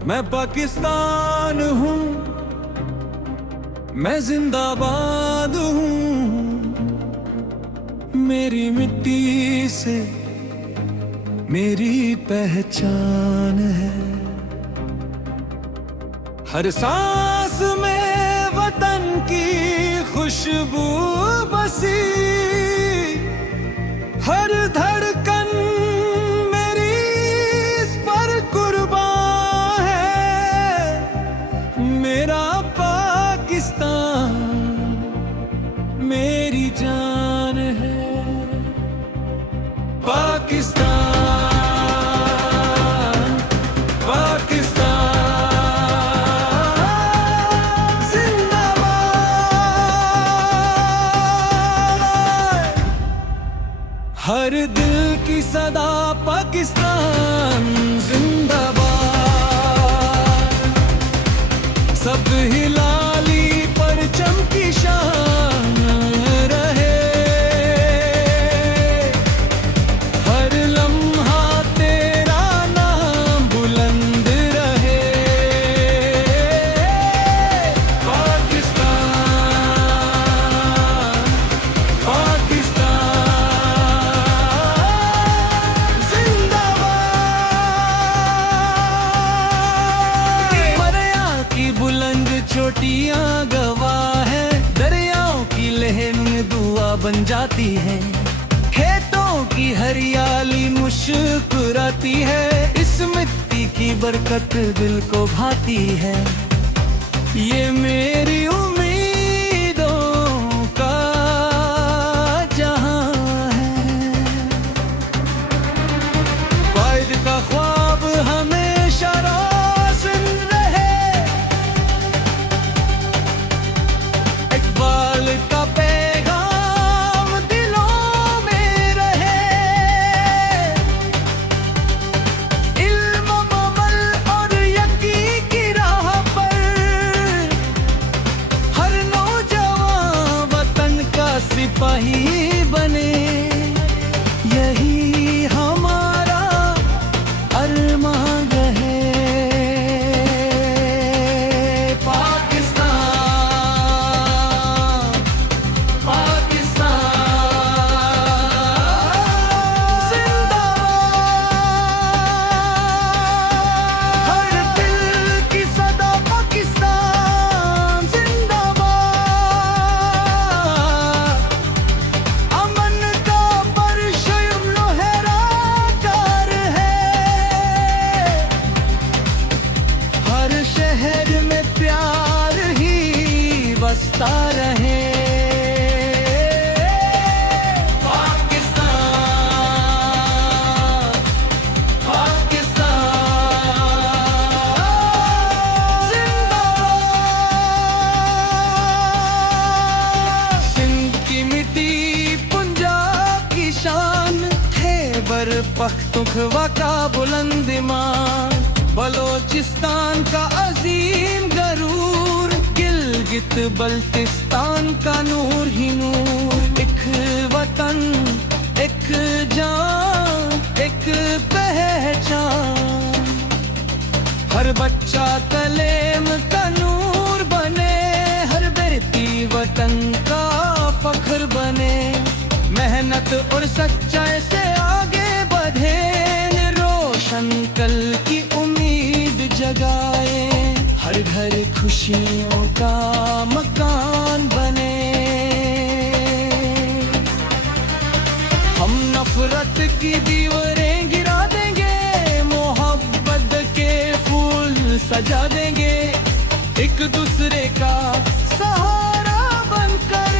मैं पाकिस्तान हूँ, मैं जिंदाबाद हूँ। मेरी मिट्टी से मेरी पहचान है। हर सांस में वतन की खुशबू बसी, हर धड़कन मेरी इस पर कुर्बान है। मेरा पाकिस्तान मेरी जान है। पाकिस्तान, पाकिस्तान हर दिल की सदा पाकिस्तान जिंदाबाद। सब हिलाली परचम की शान रहे। हर लम्हा तेरा नाम बुलंद रहे। पाकिस्तान, पाकिस्तान चोटियां गवाह है, दरियाओं की लहर में दुआ बन जाती है। खेतों की हरियाली मुस्कुराती है। इस मिट्टी की बरकत दिल को भाती है। ये मेरी उम्मीदों का जहां है। कायद का ख्वाब हमेशा रोशन रहे। इकबाल का पैगाम दिलों में रहे। इल्म, अमल और यकीन की राह पर हर नौजवान वतन का सिपाही बने। यही हमारा अरमान रहे। बसता रहे। पाकिस्तान, पाकिस्तान जिंदाबाद। सिंध की मिट्टी पंजाब की शान, खैबर पख्तूनख्वा का बुलंद ईमान, बलोचिस्तान का अजीम गरूर, गिलगित बल्तिस्तान का नूर ही नूर। एक वतन, एक जान, एक पहचान। हर बच्चा कलेम का नूर बने। हर बेटी वतन का फख्र बने। मेहनत और सच्चाई से आगे बढ़े। रोशन कल की उम्मीद जगाए। हर घर खुशियों का मकान बने। हम नफरत की दीवारें गिरा देंगे। मोहब्बत के फूल सजा देंगे। एक दूसरे का सहारा बनकर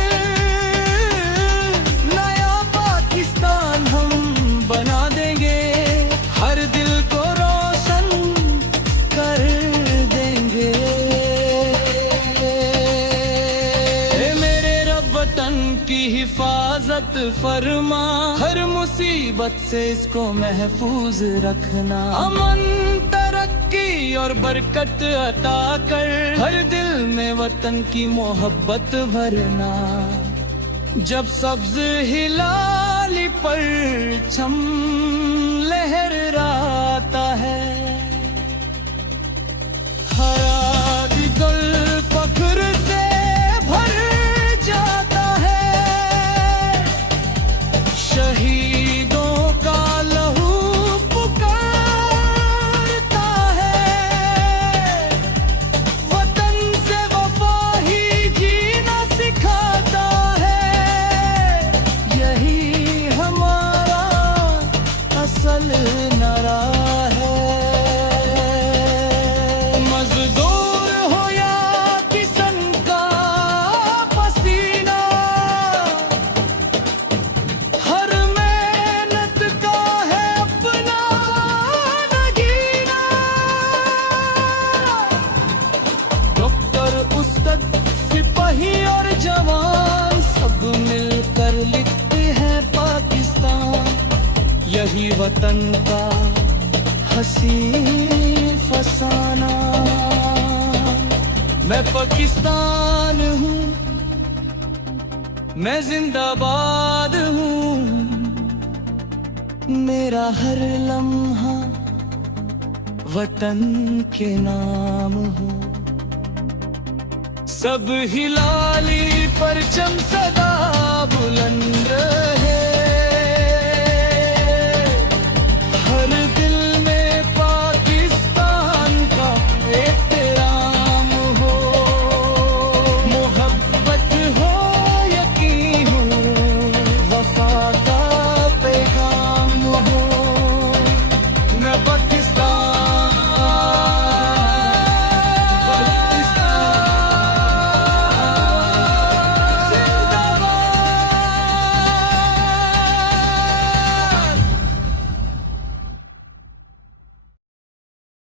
नया पाकिस्तान हम बना देंगे। हर दिल को रोशन कर देंगे। मेरे रब वतन की हिफाजत फरमा। हर मुसीबत से इसको महफूज रखना। अमन, तरक्की और बरकत अता कर। हर दिल में वतन की मोहब्बत भरना। जब सब्ज हिलाली परचम लहराता है, नारा है। मजदूर हो या किसान का पसीना, हर मेहनत का है अपना नगीना। डॉक्टर, उस्ताद, सिपाही और जवान सब मिलकर लिखते हैं पाकिस्तान। यही वतन का हसीन फसाना। मैं पाकिस्तान हूँ, मैं जिंदाबाद हूँ। मेरा हर लम्हा वतन के नाम हो। सब हिलाली परचम सदा बुलंद